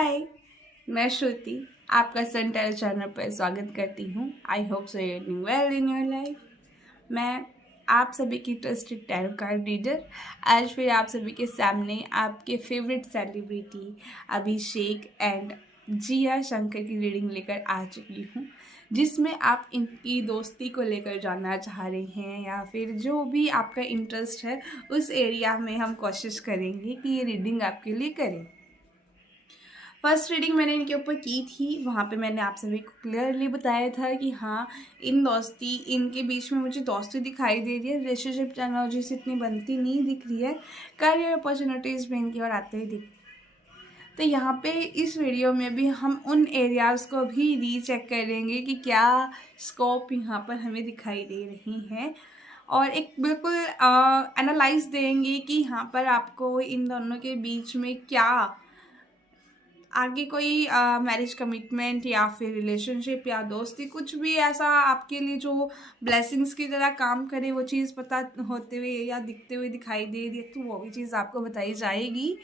हाय, मैं श्रुति आपका सन tarot channel पर स्वागत करती हूँ। I hope so you are doing well in your life. मैं आप सभी की ट्रस्टेड टैरो कार्ड रीडर आज फिर आप सभी के सामने आपके favourite celebrity Abhishek and Jiya Shankar की रीडिंग लेकर आ चुकी हूँ, जिसमें आप इनकी दोस्ती को लेकर जानना चाह रहे हैं या फिर जो भी आपका इंटरेस्ट है उस एरिया में हम कोशिश करेंगे कि ये रीडिंग आपके लिए करें। फर्स्ट रीडिंग मैंने इनके ऊपर की थी, वहाँ पे मैंने आप सभी को क्लियरली बताया था कि हाँ, इनके बीच में मुझे दोस्ती दिखाई दे रही है। रिलेशनशिप एनर्जी से इतनी बनती नहीं दिख रही है, करियर अपॉर्चुनिटीज़ में इनकी और आते ही दिख। तो यहाँ पे इस वीडियो में भी हम उन एरियाज़ को भी रीचेक करेंगे कि क्या स्कोप यहाँ पर हमें दिखाई दे रही हैं और एक बिल्कुल एनालाइज देंगे कि यहाँ पर आपको इन दोनों के बीच में क्या आगे कोई मैरिज कमिटमेंट या फिर रिलेशनशिप या दोस्ती कुछ भी ऐसा आपके लिए जो ब्लेसिंग्स की तरह काम करे, वो चीज़ पता होते हुए या दिखते हुए दिखाई दे रही है, तो वो भी चीज़ आपको बताई जाएगी।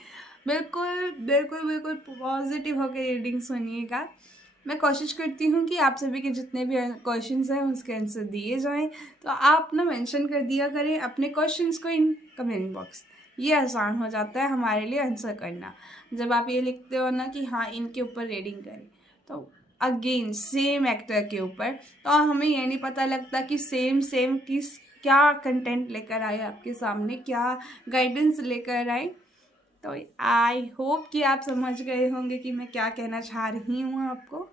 बिल्कुल बिल्कुल बिल्कुल पॉजिटिव होकर रीडिंग सुनिएगा। मैं कोशिश करती हूँ कि आप सभी के जितने भी क्वेश्चंस हैं उसके आंसर दिए जाएं, तो आप ना मेंशन कर दिया करें अपने क्वेश्चंस को इन कमेंट बॉक्स। ये आसान हो जाता है हमारे लिए आंसर करना। जब आप ये लिखते हो ना कि हाँ इनके ऊपर रीडिंग करें, तो अगेन सेम एक्टर के ऊपर, तो हमें ये नहीं पता लगता कि सेम किस क्या कंटेंट लेकर आए आपके सामने, क्या गाइडेंस लेकर आए। तो आई होप कि आप समझ गए होंगे कि मैं क्या कहना चाह रही हूँ आपको,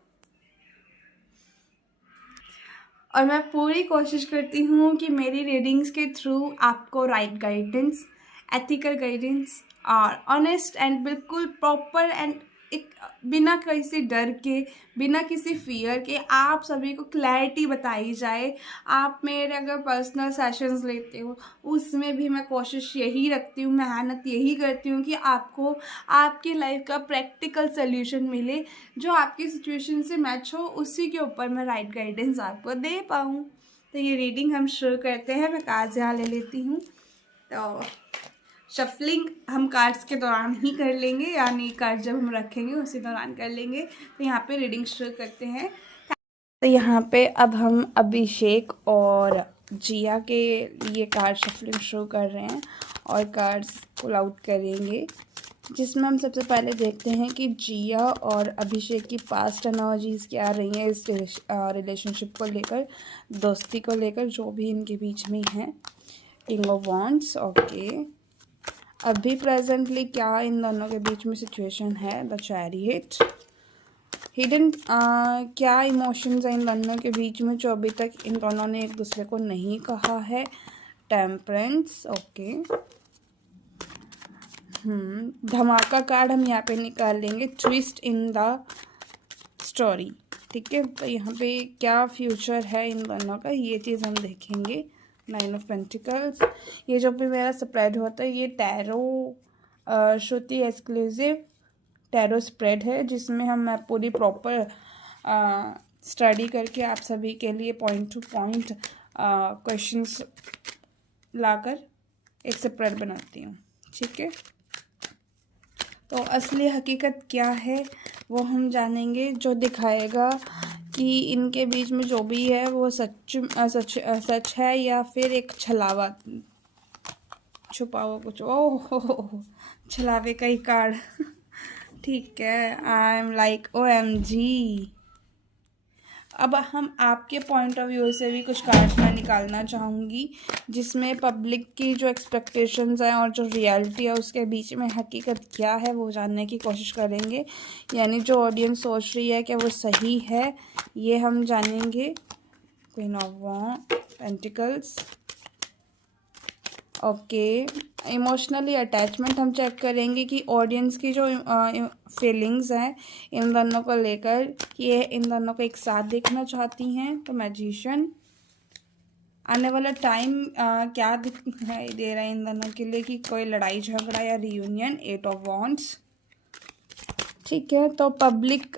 और मैं पूरी कोशिश करती हूँ कि मेरी रीडिंग्स के थ्रू आपको राइट गाइडेंस, एथिकल गाइडेंस और ऑनेस्ट एंड बिल्कुल प्रॉपर एंड एक बिना किसी डर के, बिना किसी फियर के आप सभी को क्लैरिटी बताई जाए। आप मेरे अगर पर्सनल सेशंस लेते हो उसमें भी मैं कोशिश यही रखती हूँ, मेहनत यही करती हूँ कि आपको आपकी लाइफ का प्रैक्टिकल सोल्यूशन मिले, जो आपकी सिचुएशन से मैच हो, उसी के ऊपर मैं राइट गाइडेंस आपको दे पाऊँ। तो ये रीडिंग हम शुरू करते हैं। मैं कार्ड्स यहाँ ले लेती हूँ, तो शफलिंग हम कार्ड्स के दौरान ही कर लेंगे, यानी कार्ड जब हम रखेंगे उसी दौरान कर लेंगे। तो यहाँ पे रीडिंग शुरू करते हैं। तो यहाँ पे अब हम अभिषेक और जिया के लिए कार्ड शफलिंग शुरू कर रहे हैं और कार्ड्स पुल आउट करेंगे, जिसमें हम सबसे पहले देखते हैं कि जिया और अभिषेक की पास्ट एनर्जीज़ क्या रही हैं इस रिलेशनशिप को लेकर, दोस्ती को लेकर, जो भी इनके बीच में है। King of wands, okay. अभी प्रेजेंटली क्या इन दोनों के बीच में सिचुएशन है, द चैरियट। हिडन क्या इमोशंस हैं इन दोनों के बीच में जो अभी तक इन दोनों ने एक दूसरे को नहीं कहा है, टेम्परेंस, ओके। धमाका कार्ड हम यहाँ पे निकाल लेंगे, ट्विस्ट इन द स्टोरी, ठीक है। तो यहाँ पे क्या फ्यूचर है इन दोनों का, ये चीज़ हम देखेंगे। 9 ऑफ पेंटिकल्स, ये जो भी मेरा स्प्रेड होता है ये टैरो श्रुति एक्सक्लूसिव टैरो स्प्रेड है, जिसमें मैं पूरी प्रॉपर स्टडी करके आप सभी के लिए पॉइंट टू पॉइंट क्वेश्चंस लाकर एक स्प्रेड बनाती हूँ, ठीक है। तो असली हकीकत क्या है वो हम जानेंगे, जो दिखाएगा कि इनके बीच में जो भी है वो सच है या फिर एक छलावा, छुपा हुआ कुछ। ओह, छलावे का ही कार्ड ठीक है। I am like OMG। अब हम आपके पॉइंट ऑफ व्यू से भी कुछ कार्ड्स मैं निकालना चाहूँगी, जिसमें पब्लिक की जो एक्सपेक्टेशंस हैं और जो रियलिटी है उसके बीच में हकीकत क्या है वो जानने की कोशिश करेंगे, यानी जो ऑडियंस सोच रही है कि वो सही है ये हम जानेंगे। Queen of pentacles, okay. Emotionally attachment हम चेक करेंगे कि ऑडियंस की जो फीलिंग्स हैं इन दोनों को लेकर, कि ये इन दोनों को एक साथ देखना चाहती हैं। तो मैजिशियन, आने वाला टाइम क्या दिखाई दे रहा है इन दोनों के लिए, कि कोई लड़ाई झगड़ा या रियूनियन। 8 ऑफ वॉन्ड्स, ठीक है। तो पब्लिक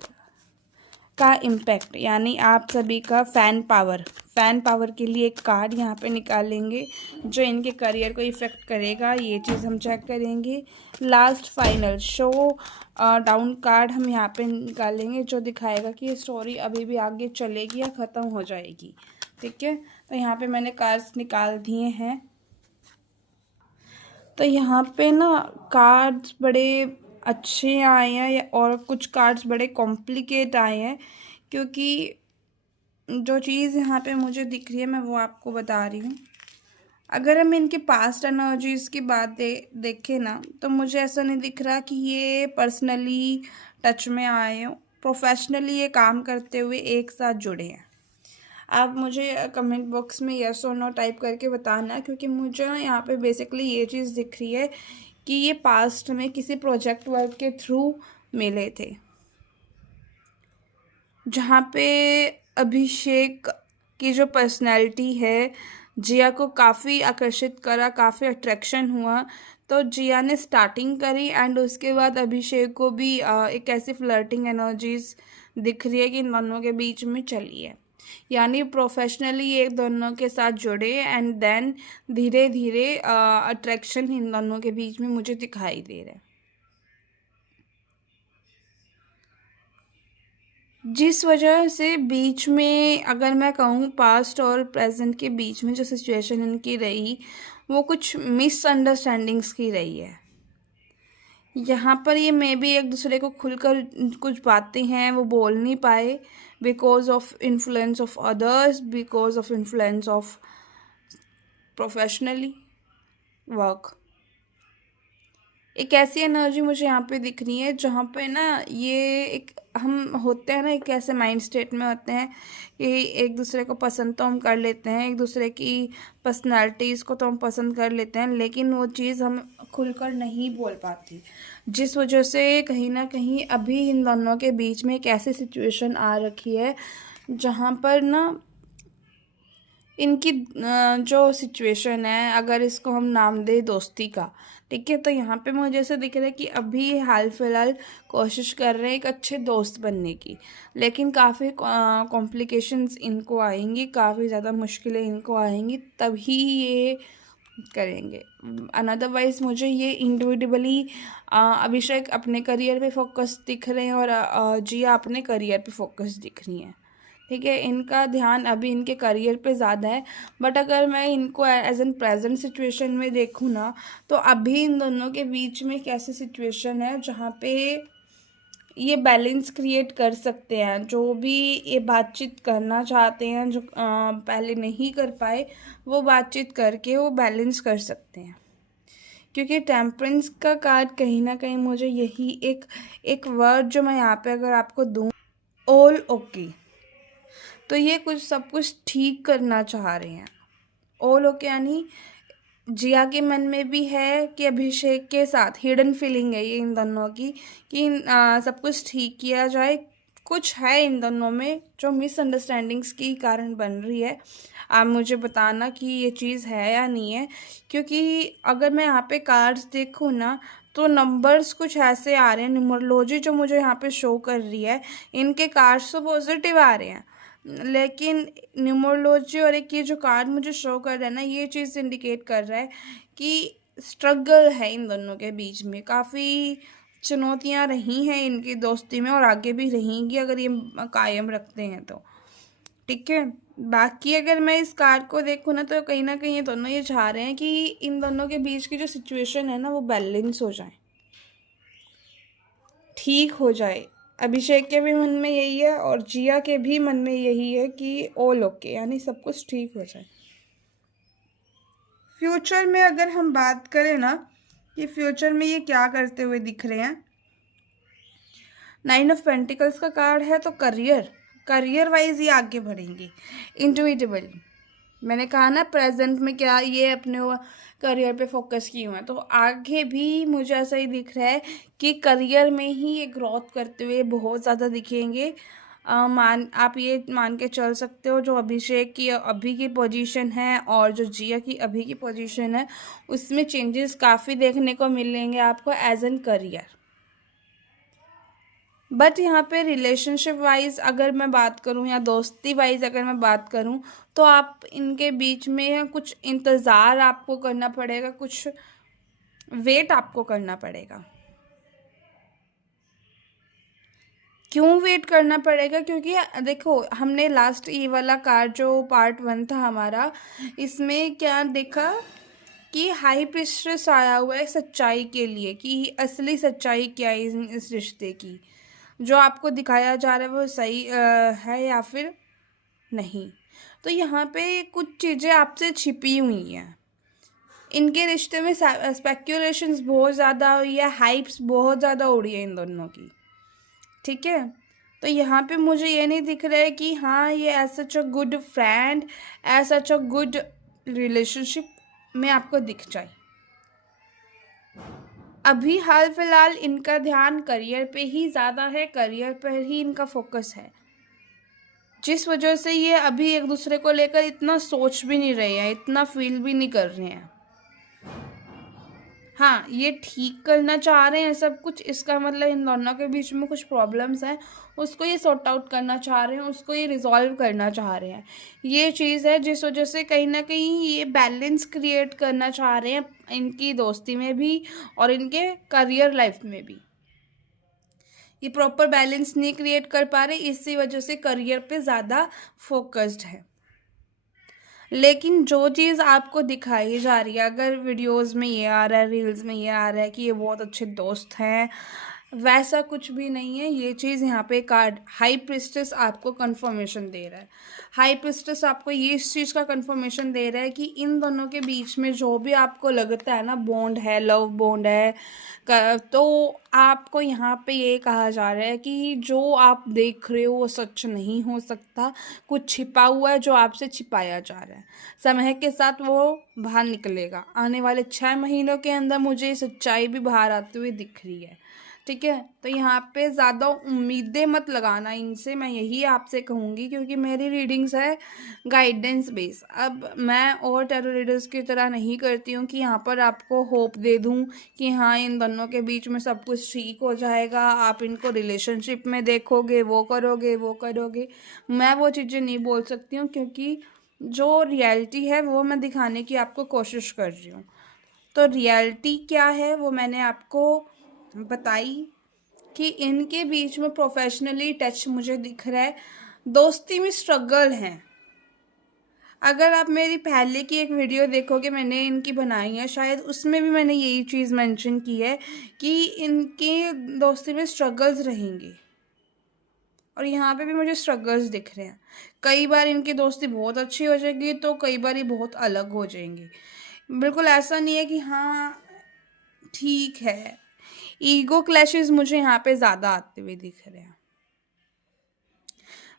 का इम्पैक्ट, यानी आप सभी का फैन पावर, फैन पावर के लिए एक कार्ड यहाँ पे निकालेंगे जो इनके करियर को इफ़ेक्ट करेगा, ये चीज़ हम चेक करेंगे। Last final show down card हम यहाँ पे निकालेंगे जो दिखाएगा कि ये स्टोरी अभी भी आगे चलेगी या ख़त्म हो जाएगी। ठीक है, तो यहाँ पे मैंने कार्ड्स निकाल दिए हैं। तो यहाँ पे ना कार्ड्स बड़े अच्छे आए हैं और कुछ कार्ड्स बड़े कॉम्प्लिकेट आए हैं, क्योंकि जो चीज़ यहाँ पे मुझे दिख रही है मैं वो आपको बता रही हूँ। अगर हम इनके पास्ट एनर्जीज़ की बात देखें ना, तो मुझे ऐसा नहीं दिख रहा कि ये पर्सनली टच में आए हो, प्रोफेशनली ये काम करते हुए एक साथ जुड़े हैं। आप मुझे कमेंट बॉक्स में यस और नो टाइप करके बताना, क्योंकि मुझे ना यहाँ पे बेसिकली ये चीज़ दिख रही है कि ये पास्ट में किसी प्रोजेक्ट वर्क के थ्रू मिले थे, जहाँ पे अभिषेक की जो पर्सनैलिटी है जिया को काफ़ी आकर्षित करा, काफ़ी अट्रैक्शन हुआ। तो जिया ने स्टार्टिंग करी एंड उसके बाद अभिषेक को भी एक ऐसी फ्लर्टिंग एनर्जीज दिख रही है कि इन दोनों के बीच में चली है, यानी प्रोफेशनली ये दोनों के साथ जुड़े एंड देन धीरे धीरे अट्रैक्शन इन दोनों के बीच में मुझे दिखाई दे रहा है। जिस वजह से बीच में अगर मैं कहूँ पास्ट और प्रेजेंट के बीच में जो सिचुएशन इनकी रही वो कुछ मिसअंडरस्टैंडिंग्स की रही है। यहाँ पर ये मे बी एक दूसरे को खुलकर कुछ बातें हैं वो बोल नहीं पाए, because of influence of others, because of influence of professionally work. एक ऐसी एनर्जी मुझे यहाँ पे दिख रही है जहाँ पे ना ये एक हम होते हैं ना, एक ऐसे माइंड स्टेट में होते हैं कि एक दूसरे को पसंद तो हम कर लेते हैं, एक दूसरे की पर्सनालिटीज़ को तो हम पसंद कर लेते हैं, लेकिन वो चीज़ हम खुलकर नहीं बोल पाती, जिस वजह से कहीं ना कहीं अभी इन दोनों के बीच में एक ऐसी सिचुएशन आ रखी है जहाँ पर ना इनकी जो सिचुएशन है, अगर इसको हम नाम दें दोस्ती का, ठीक है, तो यहाँ पे मुझे ऐसा दिख रहा है कि अभी हाल फिलहाल कोशिश कर रहे हैं एक अच्छे दोस्त बनने की, लेकिन काफ़ी कॉम्प्लिकेशंस इनको आएंगी, काफ़ी ज़्यादा मुश्किलें इनको आएंगी, तभी ये करेंगे। अनदरवाइज़ मुझे ये इंडिविजुअली अभिषेक अपने करियर पे फोकस दिख रहे हैं और जिया अपने करियर पे फोकस दिख रही हैं। ठीक है, इनका ध्यान अभी इनके करियर पे ज़्यादा है, बट अगर मैं इनको एज एन प्रेजेंट सिचुएशन में देखूँ ना, तो अभी इन दोनों के बीच में एक ऐसी सिचुएशन है जहाँ पे ये बैलेंस क्रिएट कर सकते हैं। जो भी ये बातचीत करना चाहते हैं, जो पहले नहीं कर पाए, वो बातचीत करके वो बैलेंस कर सकते हैं, क्योंकि टेम्परेंस का कार्ड कहीं ना कहीं मुझे यही एक वर्ड जो मैं यहाँ पे अगर आपको दूँ, ऑल ओके, तो ये कुछ सब कुछ ठीक करना चाह रहे हैं। ऑल ओके यानी जिया के मन में भी है कि अभिषेक के साथ हिडन फीलिंग है ये इन दोनों की कि सब कुछ ठीक किया जाए। कुछ है इन दोनों में जो मिसअंडरस्टैंडिंग्स के कारण बन रही है। आप मुझे बताना कि ये चीज़ है या नहीं है, क्योंकि अगर मैं यहाँ पे कार्ड्स देखूँ ना, तो नंबर्स कुछ ऐसे आ रहे हैं, न्यूमरोलॉजी जो मुझे यहाँ पे शो कर रही है, इनके कार्ड्स तो पॉजिटिव आ रहे हैं, लेकिन न्यूमरोलॉजी और एक ये जो कार्ड मुझे शो कर रहा है ना, ये चीज़ इंडिकेट कर रहा है कि स्ट्रगल है इन दोनों के बीच में, काफ़ी चुनौतियां रही हैं इनकी दोस्ती में और आगे भी रहेंगी अगर ये कायम रखते हैं तो। ठीक है, बाकी अगर मैं इस कार्ड को देखूँ ना कहीं ये दोनों ये चाह रहे हैं कि इन दोनों के बीच की जो सिचुएशन है ना वो बैलेंस हो जाए, ठीक हो जाए। अभिषेक के भी मन में यही है और जिया के भी मन में यही है कि ऑल ओके, यानी सब कुछ ठीक हो जाए। फ्यूचर में अगर हम बात करें ना कि फ्यूचर में ये क्या करते हुए दिख रहे हैं, 9 ऑफ पेंटिकल्स का कार्ड है, तो करियर वाइज ये आगे बढ़ेंगे इंडिविजुअली। मैंने कहा ना प्रेजेंट में क्या ये अपने करियर पे फोकस किए हुए हैं, तो आगे भी मुझे ऐसा ही दिख रहा है कि करियर में ही ये ग्रोथ करते हुए बहुत ज़्यादा दिखेंगे। आप ये मान के चल सकते हो जो अभिषेक की अभी की पोजीशन है और जो जिया की अभी की पोजीशन है, उसमें चेंजेस काफ़ी देखने को मिलेंगे आपको एज एन करियर। बट यहाँ पे रिलेशनशिप वाइज अगर मैं बात करूँ या दोस्ती वाइज अगर मैं बात करूँ, तो आप इनके बीच में कुछ इंतज़ार आपको करना पड़ेगा, कुछ वेट आपको करना पड़ेगा। क्यों वेट करना पड़ेगा? क्योंकि देखो, हमने लास्ट ये वाला कार्ड जो पार्ट 1 था हमारा, इसमें क्या देखा कि हाई प्रीस्ट्रेस आया हुआ है सच्चाई के लिए, कि असली सच्चाई क्या है इस रिश्ते की। जो आपको दिखाया जा रहा है वो सही है या फिर नहीं। तो यहाँ पे कुछ चीज़ें आपसे छिपी हुई हैं। इनके रिश्ते में स्पेक्यूलेशंस बहुत ज़्यादा हुई है, हाइप्स बहुत ज़्यादा उड़ी है इन दोनों की, ठीक है। तो यहाँ पे मुझे ये नहीं दिख रहा है कि हाँ ये as such a good friend, as such a good relationship में आपको दिख जाए। अभी हाल फिलहाल इनका ध्यान करियर पे ही ज़्यादा है, करियर पर ही इनका फोकस है, जिस वजह से ये अभी एक दूसरे को लेकर इतना सोच भी नहीं रहे हैं, इतना फील भी नहीं कर रहे हैं। हाँ, ये ठीक करना चाह रहे हैं सब कुछ, इसका मतलब इन दोनों के बीच में कुछ प्रॉब्लम्स हैं, उसको ये सॉर्ट आउट करना चाह रहे हैं, उसको ये रिजॉल्व करना चाह रहे हैं। ये चीज़ है जिस वजह से कहीं ना कहीं ये बैलेंस क्रिएट करना चाह रहे हैं, इनकी दोस्ती में भी और इनके करियर लाइफ में भी। ये प्रॉपर बैलेंस नहीं क्रिएट कर पा रहे, इसी वजह से करियर पे ज़्यादा फोकस्ड है। लेकिन जो चीज़ आपको दिखाई जा रही है, अगर वीडियोस में ये आ रहा है, रील्स में ये आ रहा है कि ये बहुत अच्छे दोस्त हैं, वैसा कुछ भी नहीं है। ये चीज़ यहाँ पे कार्ड हाई प्रिस्टेस आपको कंफर्मेशन दे रहा है। हाई प्रिस्टेस आपको ये इस चीज़ का कंफर्मेशन दे रहा है कि इन दोनों के बीच में जो भी आपको लगता है ना बॉन्ड है, लव बॉन्ड है, तो आपको यहाँ पे ये कहा जा रहा है कि जो आप देख रहे हो वो सच नहीं हो सकता, कुछ छिपा हुआ है जो आपसे छिपाया जा रहा है। समय के साथ वो बाहर निकलेगा। आने वाले 6 महीनों के अंदर मुझे सच्चाई भी बाहर आती हुई दिख रही है, ठीक है। तो यहाँ पे ज़्यादा उम्मीदें मत लगाना इनसे, मैं यही आपसे कहूँगी, क्योंकि मेरी रीडिंग्स है गाइडेंस बेस। अब मैं और टैरो रीडर्स की तरह नहीं करती हूँ कि यहाँ पर आपको होप दे दूँ कि हाँ इन दोनों के बीच में सब कुछ ठीक हो जाएगा, आप इनको रिलेशनशिप में देखोगे, वो करोगे वो करोगे। मैं वो चीज़ें नहीं बोल सकती हूँ, क्योंकि जो रियलिटी है वो मैं दिखाने की आपको कोशिश कर रही हूँ। तो रियलिटी क्या है वो मैंने आपको बताई कि इनके बीच में प्रोफेशनली टच मुझे दिख रहा है, दोस्ती में स्ट्रगल है। अगर आप मेरी पहले की एक वीडियो देखोगे मैंने इनकी बनाई है, शायद उसमें भी मैंने यही चीज़ मेंशन की है कि इनके दोस्ती में स्ट्रगल्स रहेंगे, और यहाँ पे भी मुझे स्ट्रगल्स दिख रहे हैं। कई बार इनकी दोस्ती बहुत अच्छी हो जाएगी, तो कई बार ये बहुत अलग हो जाएंगी। बिल्कुल ऐसा नहीं है कि हाँ ठीक है। ईगो क्लैशेस मुझे यहाँ पे ज़्यादा आते हुए दिख रहे हैं।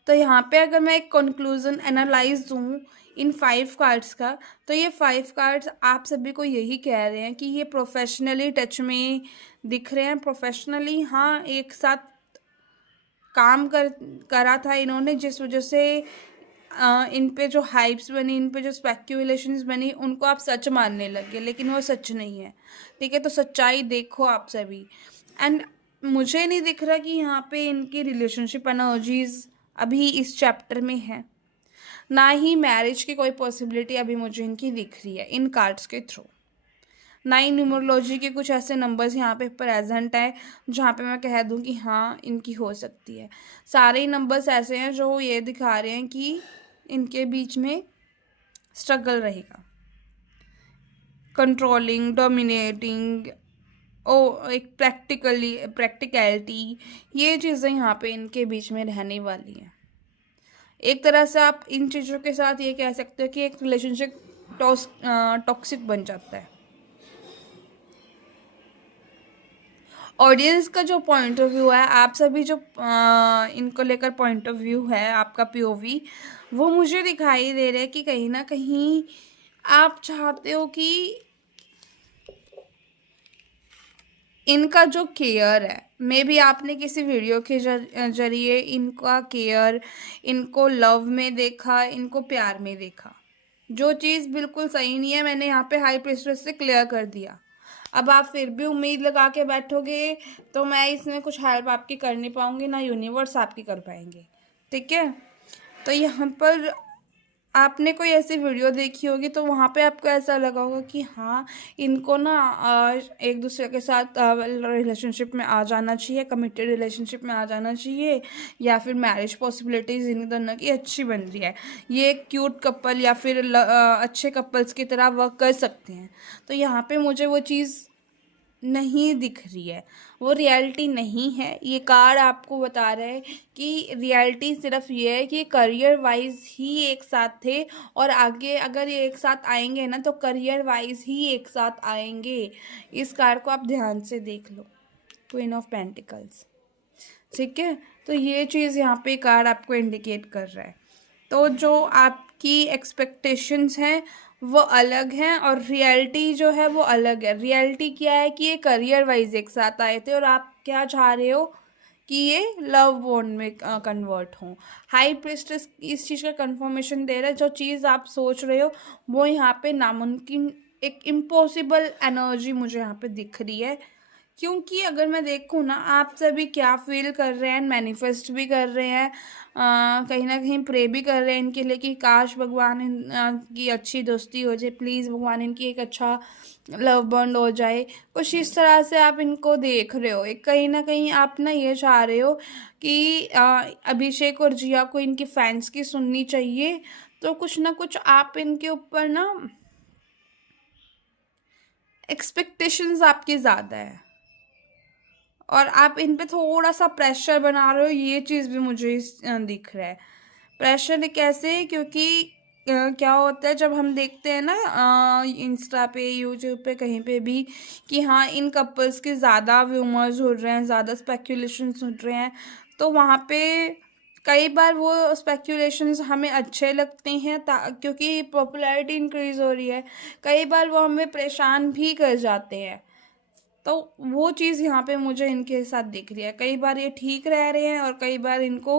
तो यहाँ पे अगर मैं एक कंक्लूजन एनालाइज दूँ इन 5 कार्ड्स का, तो ये 5 कार्ड्स आप सभी को यही कह रहे हैं कि ये प्रोफेशनली टच में दिख रहे हैं। प्रोफेशनली हाँ एक साथ काम करा था इन्होंने, जिस वजह से इन पे जो हाइप्स बनी, इन पे जो स्पेक्यूलेशंस बनी, उनको आप सच मानने लगे, लेकिन वो सच नहीं है, ठीक है। तो सच्चाई देखो आप सभी। एंड मुझे नहीं दिख रहा कि यहाँ पे इनकी रिलेशनशिप एनर्जीज अभी इस चैप्टर में है, ना ही मैरिज की कोई पॉसिबिलिटी अभी मुझे इनकी दिख रही है इन कार्ड्स के थ्रू। ना ही न्यूमरोलॉजी के कुछ ऐसे नंबर्स यहाँ पे प्रेजेंट है जहाँ पे मैं कह दूँ कि हाँ इनकी हो सकती है। सारे ही नंबर्स ऐसे हैं जो ये दिखा रहे हैं कि इनके बीच में स्ट्रगल रहेगा, कंट्रोलिंग, डोमिनेटिंग, ओ एक प्रैक्टिकलिटी, ये चीज़ें यहाँ पे इनके बीच में रहने वाली हैं। एक तरह से आप इन चीज़ों के साथ ये कह सकते हो कि एक रिलेशनशिप टॉक्सिक बन जाता है। ऑडियंस का जो पॉइंट ऑफ व्यू है, आप सभी जो इनको लेकर पॉइंट ऑफ व्यू है आपका पीओवी, वो मुझे दिखाई दे रहा है कि कहीं ना कहीं आप चाहते हो कि इनका जो केयर है, मे बी आपने किसी वीडियो के जरिए इनका केयर, इनको लव में देखा, इनको प्यार में देखा, जो चीज़ बिल्कुल सही नहीं है। मैंने यहाँ पे हाई प्रेस्टेस से क्लियर कर दिया। अब आप फिर भी उम्मीद लगा के बैठोगे तो मैं इसमें कुछ हेल्प आपकी कर नहीं पाऊँगी, ना यूनिवर्स आपकी कर पाएंगे। ठीक है, तो यहाँ पर आपने कोई ऐसी वीडियो देखी होगी तो वहाँ पे आपको ऐसा लगा होगा कि हाँ, इनको ना एक दूसरे के साथ रिलेशनशिप में आ जाना चाहिए, कमिटेड रिलेशनशिप में आ जाना चाहिए, या फिर मैरिज पॉसिबिलिटीज़ इन दोनों की अच्छी बन रही है, ये एक क्यूट कपल या फिर अच्छे कपल्स की तरह वर्क कर सकते हैं। तो यहाँ पे मुझे वो चीज़ नहीं दिख रही है, वो रियलिटी नहीं है। ये कार्ड आपको बता रहा है कि रियलिटी सिर्फ ये है कि करियर वाइज ही एक साथ थे, और आगे अगर ये एक साथ आएंगे ना तो करियर वाइज ही एक साथ आएंगे। इस कार्ड को आप ध्यान से देख लो, क्वीन ऑफ पेंटिकल्स। ठीक है, तो ये चीज़ यहाँ पे कार्ड आपको इंडिकेट कर रहा है। तो जो आपकी एक्सपेक्टेशंस हैं वो अलग हैं, और रियलिटी जो है वो अलग है। रियलिटी क्या है कि ये करियर वाइज एक साथ आए थे, और आप क्या चाह रहे हो कि ये लव बॉन्ड में कन्वर्ट हों। हाई प्रिस्टेस इस चीज़ का कंफर्मेशन दे रहा है, जो चीज़ आप सोच रहे हो वो यहाँ पे नामुमकिन, एक इम्पॉसिबल एनर्जी मुझे यहाँ पे दिख रही है। क्योंकि अगर मैं देखूँ ना, आप सभी क्या फील कर रहे हैं, मैनिफेस्ट भी कर रहे हैं, कहीं ना कहीं प्रे भी कर रहे हैं इनके लिए कि काश भगवान की अच्छी दोस्ती हो जाए, प्लीज़ भगवान इनकी एक अच्छा लव बॉन्ड हो जाए। कुछ इस तरह से आप इनको देख रहे हो। एक कहीं ना कहीं आप ना ये चाह रहे हो कि अभिषेक और जिया को इनकी फैंस की सुननी चाहिए। तो कुछ ना कुछ आप इनके ऊपर ना एक्सपेक्टेशंस आपकी ज़्यादा है, और आप इन पे थोड़ा सा प्रेशर बना रहे हो। ये चीज़ भी मुझे दिख रहा है। प्रेशर कैसे? क्योंकि क्या होता है जब हम देखते हैं ना इंस्टा पे, यूट्यूब पे, कहीं पे भी कि हाँ इन कपल्स के ज़्यादा व्यूमर्स उड़ रहे हैं, ज़्यादा स्पेक्यूलेशंस उड़ रहे हैं, तो वहाँ पे कई बार वो स्पेक्यूलेशंस हमें अच्छे लगते हैं क्योंकि पॉपुलैरिटी इंक्रीज़ हो रही है। कई बार वो हमें परेशान भी कर जाते हैं। तो वो चीज़ यहाँ पे मुझे इनके साथ दिख रही है। कई बार ये ठीक रह रहे हैं, और कई बार इनको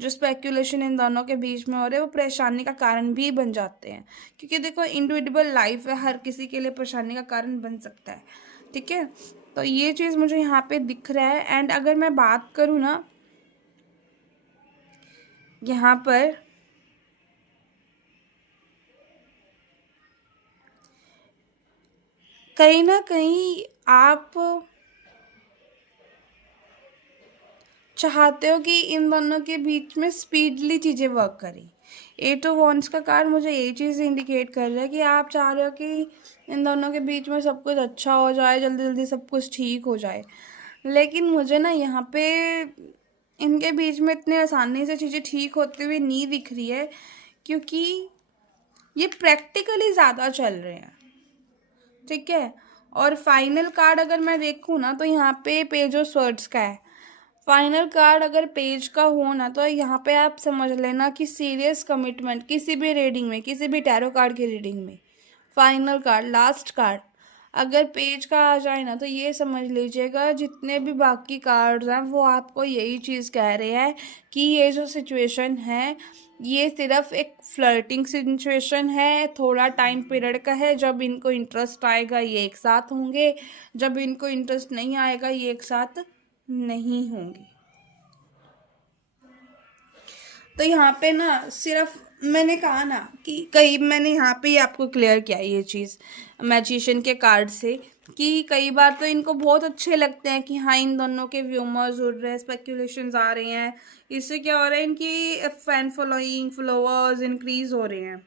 जो स्पेक्यूलेशन इन दोनों के बीच में हो रहे हैं वो परेशानी का कारण भी बन जाते हैं। क्योंकि देखो, इंडिविजुअल लाइफ है, हर किसी के लिए परेशानी का कारण बन सकता है। ठीक है, तो ये चीज़ मुझे यहाँ पे दिख रहा है। एंड अगर मैं बात करूँ ना यहाँ पर, कहीं ना कहीं आप चाहते हो कि इन दोनों के बीच में स्पीडली चीज़ें वर्क करें। एट ऑफ वॉन्ड्स का कार्ड मुझे ये चीज़ इंडिकेट कर रहा है कि आप चाह रहे हो कि इन दोनों के बीच में सब कुछ अच्छा हो जाए, जल्दी जल्दी सब कुछ ठीक हो जाए। लेकिन मुझे ना यहाँ पे इनके बीच में इतने आसानी से चीज़ें ठीक होते हुए नहीं दिख रही है, क्योंकि ये प्रैक्टिकली ज़्यादा चल रहे हैं। ठीक है, और फाइनल कार्ड अगर मैं देखूँ ना तो यहाँ पे पेज ऑफ स्वर्ड्स का है। फाइनल कार्ड अगर पेज का हो ना तो यहाँ पे आप समझ लेना कि सीरियस कमिटमेंट किसी भी रीडिंग में, किसी भी टैरो कार्ड की रीडिंग में, फाइनल कार्ड, लास्ट कार्ड अगर पेज का आ जाए ना तो ये समझ लीजिएगा जितने भी बाकी कार्ड्स हैं वो आपको यही चीज़ कह रहे हैं कि ये जो सिचुएशन है ये सिर्फ एक फ्लर्टिंग सिचुएशन है, थोड़ा टाइम पीरियड का है। जब इनको इंटरेस्ट आएगा ये एक साथ होंगे, जब इनको इंटरेस्ट नहीं आएगा ये एक साथ नहीं होंगे। तो यहाँ पे ना सिर्फ मैंने कहा ना कि कई, मैंने यहाँ पे ही आपको क्लियर किया ये चीज़ मैजिशियन के कार्ड से, कि कई बार तो इनको बहुत अच्छे लगते हैं कि हाँ इन दोनों के व्यूमर्स उड़ रहे हैं, स्पेक्यूलेशंस आ रहे हैं, इससे क्या हो रहा है इनकी फैन फॉलोइंग, फॉलोअर्स इंक्रीज हो रहे हैं।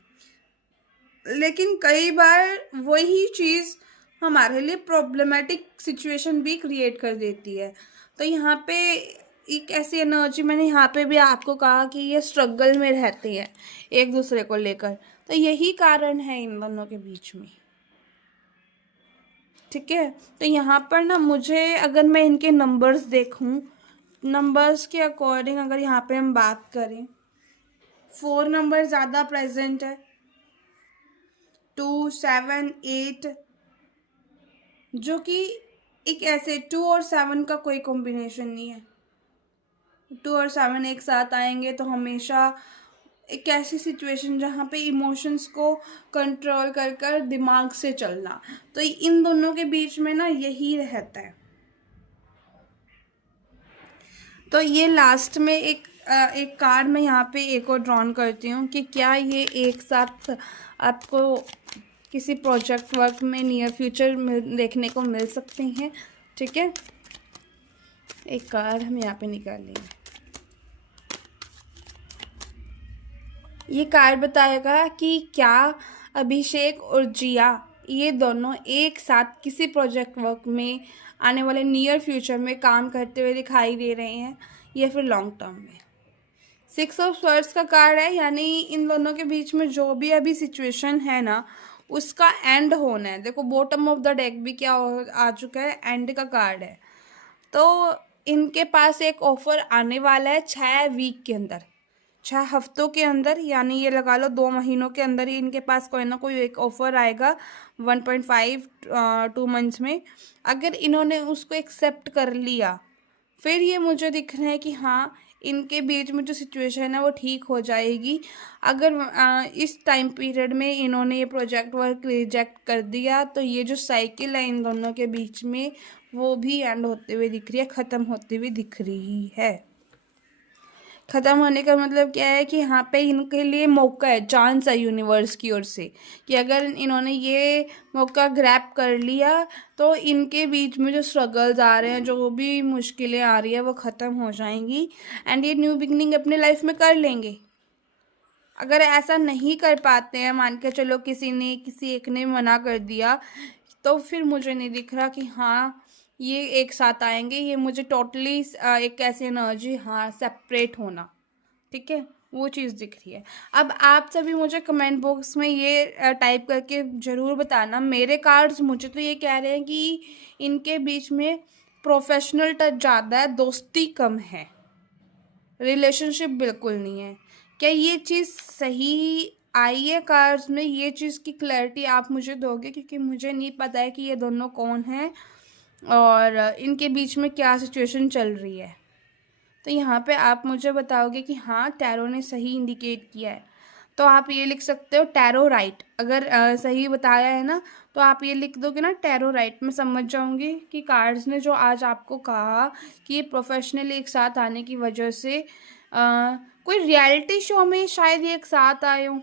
लेकिन कई बार वही चीज़ हमारे लिए प्रॉब्लमेटिक सिचुएशन भी क्रिएट कर देती है। तो यहाँ पे एक ऐसी एनर्जी, मैंने यहाँ पे भी आपको कहा कि ये स्ट्रगल में रहते हैं एक दूसरे को लेकर, तो यही कारण है इन दोनों के बीच में। ठीक है, तो यहाँ पर ना मुझे, अगर मैं इनके नंबर्स देखूँ, नंबर्स के अकॉर्डिंग अगर यहाँ पे हम बात करें, 4 नंबर ज़्यादा प्रेजेंट है, 2, 7, 8, जो कि एक ऐसे 2 और 7 का कोई कॉम्बिनेशन नहीं है। 2 और 7 एक साथ आएंगे तो हमेशा एक ऐसी सिचुएशन जहाँ पे इमोशंस को कंट्रोल कर कर दिमाग से चलना, तो इन दोनों के बीच में ना यही रहता है। तो ये लास्ट में एक कार्ड मैं यहाँ पे एक और ड्रॉन करती हूँ कि क्या ये एक साथ आपको किसी प्रोजेक्ट वर्क में नियर फ्यूचर में देखने को मिल सकते हैं। ठीक है, एक कार्ड हम यहाँ पे निकाल लेंगे। ये कार्ड बताएगा कि क्या अभिषेक और जिया ये दोनों एक साथ किसी प्रोजेक्ट वर्क में आने वाले नियर फ्यूचर में काम करते हुए दिखाई दे रहे हैं या फिर लॉन्ग टर्म में। 6 ऑफ स्वॉर्ड्स का कार्ड है, यानी इन दोनों के बीच में जो भी अभी सिचुएशन है ना उसका एंड होना है। देखो बॉटम ऑफ द डेक भी क्या आ चुका है, एंड का कार्ड है। तो इनके पास एक ऑफर आने वाला है 6 वीक के अंदर, 6 हफ्तों के अंदर, यानी ये लगा लो 2 महीनों के अंदर ही इनके पास कोई ना कोई एक ऑफर आएगा 1.5 2 मंथ्स में। अगर इन्होंने उसको एक्सेप्ट कर लिया फिर ये मुझे दिख रहा है कि हाँ इनके बीच में जो सिचुएशन है वो ठीक हो जाएगी। अगर इस टाइम पीरियड में इन्होंने ये प्रोजेक्ट वर्क रिजेक्ट कर दिया तो ये जो साइकिल है इन दोनों के बीच में वो भी एंड होते हुए दिख रही है, ख़त्म होती हुई दिख रही है। ख़त्म होने का मतलब क्या है कि यहाँ पे इनके लिए मौका है, चांस है यूनिवर्स की ओर से कि अगर इन्होंने ये मौका ग्रैब कर लिया तो इनके बीच में जो स्ट्रगल्स आ रहे हैं, जो भी मुश्किलें आ रही है वो ख़त्म हो जाएंगी एंड ये न्यू बिगनिंग अपने लाइफ में कर लेंगे। अगर ऐसा नहीं कर पाते हैं, मान के चलो किसी एक ने मना कर दिया, तो फिर मुझे नहीं दिख रहा कि हाँ ये एक साथ आएंगे। ये मुझे टोटली एक ऐसी एनर्जी, हाँ सेपरेट होना, ठीक है, वो चीज़ दिख रही है। अब आप सभी मुझे कमेंट बॉक्स में ये टाइप करके ज़रूर बताना। मेरे कार्ड्स मुझे तो ये कह रहे हैं कि इनके बीच में प्रोफेशनल टच ज़्यादा है, दोस्ती कम है, रिलेशनशिप बिल्कुल नहीं है। क्या ये चीज़ सही आई है कार्ड्स में? ये चीज़ की क्लैरिटी आप मुझे दोगे, क्योंकि मुझे नहीं पता है कि ये दोनों कौन हैं और इनके बीच में क्या सिचुएशन चल रही है। तो यहाँ पे आप मुझे बताओगे कि हाँ टैरो ने सही इंडिकेट किया है, तो आप ये लिख सकते हो टैरो राइट। अगर सही बताया है ना तो आप ये लिख दोगे ना टैरो राइट, मैं समझ जाऊंगी कि कार्ड्स ने जो आज आपको कहा कि ये प्रोफेशनली एक साथ आने की वजह से कोई रियलिटी शो में शायद ये एक साथ आए हो,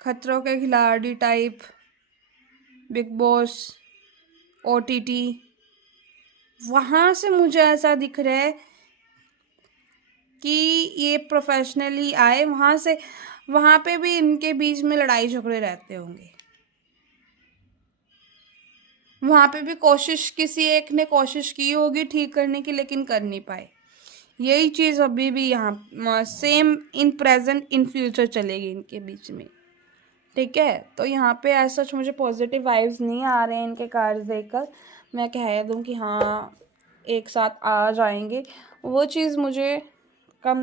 खतरों के खिलाड़ी टाइप, बिग बॉस, ओटीटी, वहाँ से मुझे ऐसा दिख रहा है कि ये प्रोफेशनली आए वहाँ से। वहाँ पे भी इनके बीच में लड़ाई झगड़े रहते होंगे, वहाँ पे भी किसी एक ने कोशिश की होगी ठीक करने की लेकिन कर नहीं पाए। यही चीज़ अभी भी यहाँ same in present in future चलेगी इनके बीच में, ठीक है। तो यहाँ पे ऐसा मुझे पॉजिटिव वाइब्स नहीं आ रहे हैं इनके कार्ड्स देखकर। मैं कह दूँ कि हाँ एक साथ आ जाएंगे, वो चीज़ मुझे कम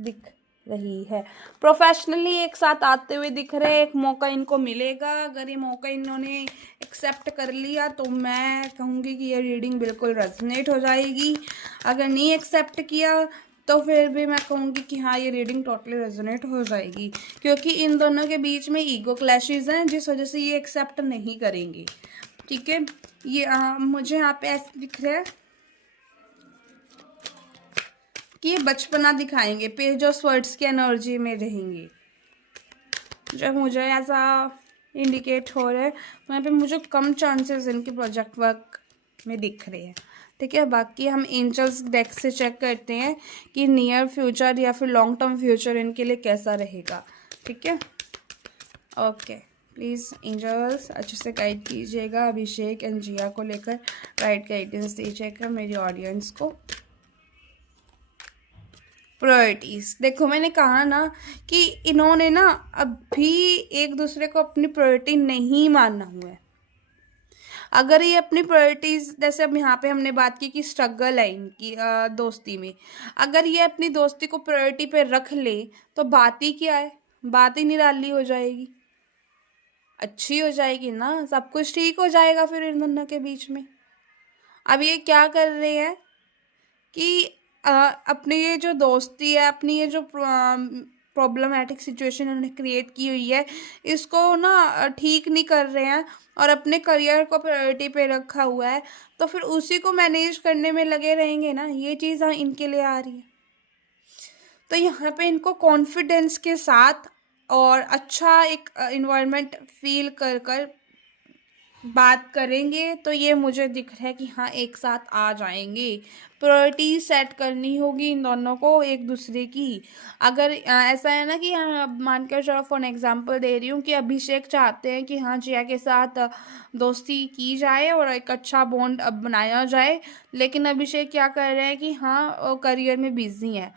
दिख रही है। प्रोफेशनली एक साथ आते हुए दिख रहे हैं, एक मौका इनको मिलेगा। अगर ये मौका इन्होंने एक्सेप्ट कर लिया तो मैं कहूँगी कि ये रीडिंग बिल्कुल रेजोनेट हो जाएगी। अगर नहीं एक्सेप्ट किया तो फिर भी मैं कहूँगी कि हाँ ये रीडिंग टोटली रेजोनेट हो जाएगी, क्योंकि इन दोनों के बीच में ईगो क्लैशेस हैं जिस वजह से ये एक्सेप्ट नहीं करेंगे, ठीक है। ये मुझे यहाँ पे ऐसे दिख रहा है कि ये बचपना दिखाएंगे, पेज ऑफ स्वर्ड्स की एनर्जी में रहेंगे। जब मुझे ऐसा इंडिकेट हो रहा है वहाँ पे मुझे कम चांसेस इनके प्रोजेक्ट वर्क में दिख रहे हैं, ठीक है। बाकी हम एंजल्स डेक से चेक करते हैं कि नियर फ्यूचर या फिर लॉन्ग टर्म फ्यूचर इनके लिए कैसा रहेगा, ठीक है। ओके, प्लीज़ एंजल्स अच्छे से गाइड कीजिएगा अभिषेक एंड जिया को लेकर, राइट गाइडेंस दीजिएगा मेरी ऑडियंस को। प्रायोरिटीज़, देखो मैंने कहा ना कि इन्होंने ना अभी एक दूसरे को अपनी प्रायोरिटी नहीं मानना हुआ है। अगर ये अपनी प्रायोरिटीज़, जैसे अब यहाँ पे हमने बात की कि स्ट्रगल है इनकी दोस्ती में, अगर ये अपनी दोस्ती को प्रायोरिटी पे रख ले तो बात ही क्या है, बात ही निराली हो जाएगी, अच्छी हो जाएगी ना, सब कुछ ठीक हो जाएगा फिर इन दोनों के बीच में। अब ये क्या कर रहे हैं कि अपनी ये जो दोस्ती है, अपनी ये जो प्रॉब्लमेटिक सिचुएशन उन्होंने क्रिएट की हुई है, इसको ना ठीक नहीं कर रहे हैं और अपने करियर को प्रायोरिटी पे रखा हुआ है, तो फिर उसी को मैनेज करने में लगे रहेंगे ना। ये चीज़ इनके लिए आ रही है। तो यहाँ पे इनको कॉन्फिडेंस के साथ और अच्छा एक इन्वायरमेंट फील कर कर बात करेंगे, तो ये मुझे दिख रहा है कि हाँ एक साथ आ जाएंगे। प्रायोरिटी सेट करनी होगी इन दोनों को एक दूसरे की। अगर ऐसा है ना कि अब मान कर चलो, फॉर एग्जांपल दे रही हूँ कि अभिषेक चाहते हैं कि हाँ जिया के साथ दोस्ती की जाए और एक अच्छा बॉन्ड अब बनाया जाए, लेकिन अभिषेक क्या कर रहे हैं कि हाँ करियर में बिजी है,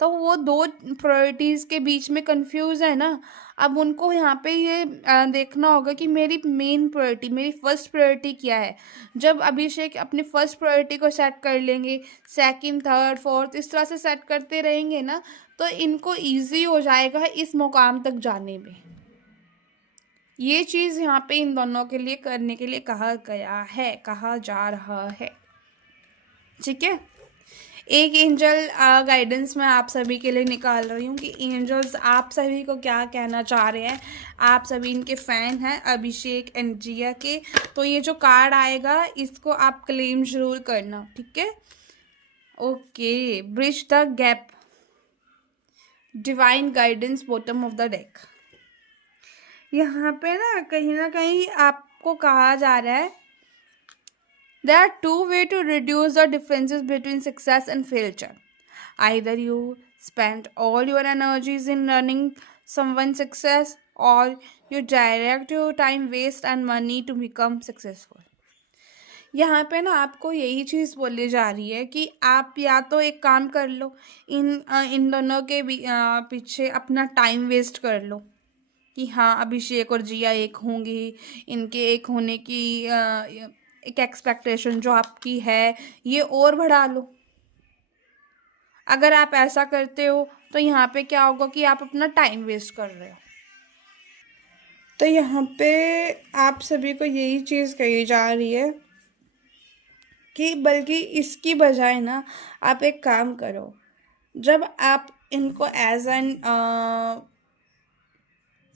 तो वो दो प्रायोरिटीज़ के बीच में कंफ्यूज है ना। अब उनको यहाँ पे ये देखना होगा कि मेरी मेन प्रायोरिटी, मेरी फर्स्ट प्रायोरिटी क्या है। जब अभिषेक अपनी फर्स्ट प्रायोरिटी को सेट कर लेंगे, सेकंड, थर्ड, फोर्थ इस तरह से सेट करते रहेंगे ना, तो इनको इजी हो जाएगा इस मुकाम तक जाने में। ये चीज़ यहाँ पे इन दोनों के लिए करने के लिए कहा गया है, कहा जा रहा है। ठीक है, एक एंजल गाइडेंस मैं आप सभी के लिए निकाल रही हूँ कि एंजल्स आप सभी को क्या कहना चाह रहे हैं। आप सभी इनके फ़ैन हैं अभिषेक एंड जिया के, तो ये जो कार्ड आएगा इसको आप क्लेम जरूर करना, ठीक है। Okay, bridge the gap, divine guidance, bottom of the deck. यहाँ पे ना कहीं आपको कहा जा रहा है there are two ways to reduce the differences between success and failure. Either you spend all your energies in running someone's success, or you direct your time, waste and money to become successful. यहाँ पे ना आपको यही चीज़ बोली जा रही है कि आप या तो एक काम कर लो, इन दोनों के पीछे अपना टाइम वेस्ट कर लो कि हाँ अभिषेक और जिया एक होंगी, इनके एक होने की एक एक्सपेक्टेशन जो आपकी है ये और बढ़ा लो। अगर आप ऐसा करते हो तो यहाँ पे क्या होगा कि आप अपना टाइम वेस्ट कर रहे हो। तो यहाँ पे आप सभी को यही चीज़ कही जा रही है कि बल्कि इसकी बजाय ना आप एक काम करो, जब आप इनको एज एन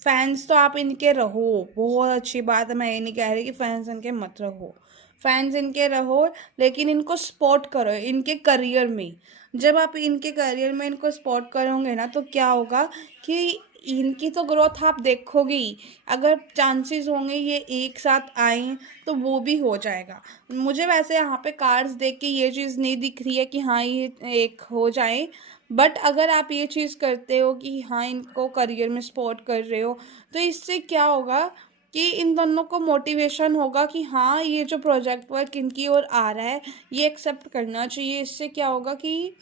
फैंस तो आप इनके रहो, बहुत अच्छी बात है, मैं ये नहीं कह रही कि फैंस इनके मत रहो, फैंस इनके रहो, लेकिन इनको सपोर्ट करो इनके करियर में। जब आप इनके करियर में इनको सपोर्ट करोगे ना, तो क्या होगा कि इनकी तो ग्रोथ आप देखोगे ही। अगर चांसेस होंगे ये एक साथ आए तो वो भी हो जाएगा। मुझे वैसे यहाँ पे कार्ड्स देख के ये चीज़ नहीं दिख रही है कि हाँ ये एक हो जाए, बट अगर आप ये चीज़ करते हो कि हाँ इनको करियर में सपोर्ट कर रहे हो, तो इससे क्या होगा कि इन दोनों को मोटिवेशन होगा कि हाँ ये जो प्रोजेक्ट वर्क इनकी ओर आ रहा है ये एक्सेप्ट करना चाहिए। इससे क्या होगा कि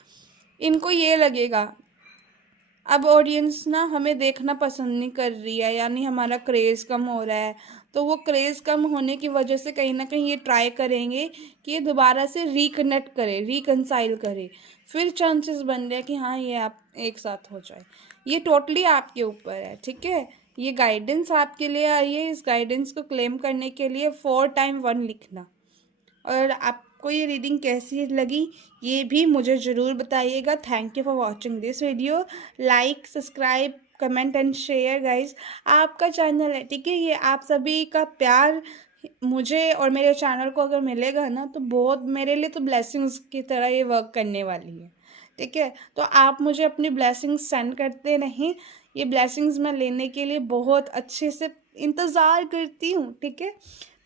इनको ये लगेगा अब ऑडियंस ना हमें देखना पसंद नहीं कर रही है, यानी हमारा क्रेज़ कम हो रहा है, तो वो क्रेज़ कम होने की वजह से कहीं ना कहीं ये ट्राई करेंगे कि ये दोबारा से रिकनेक्ट करे, रिकनसाइल करे, फिर चांसेस बन रहे हैं कि हाँ ये आप एक साथ हो जाए। ये टोटली आपके ऊपर है, ठीक है। ये गाइडेंस आपके लिए आई है, इस गाइडेंस को क्लेम करने के लिए 4 टाइम 1 लिखना। और आपको ये रीडिंग कैसी लगी ये भी मुझे ज़रूर बताइएगा। Thank you for watching this video. Like, subscribe, comment and share guys. आपका चैनल है, ठीक है, ये आप सभी का प्यार मुझे और मेरे चैनल को अगर मिलेगा ना, तो बहुत मेरे लिए तो ब्लेसिंग्स की तरह ये वर्क करने वाली है, ठीक है। तो आप मुझे अपनी ब्लेसिंग्स सेंड करते रहें, ये ब्लेसिंग्स मैं लेने के लिए बहुत अच्छे से इंतज़ार करती हूँ, ठीक है।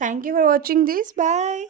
Thank you for watching this, bye.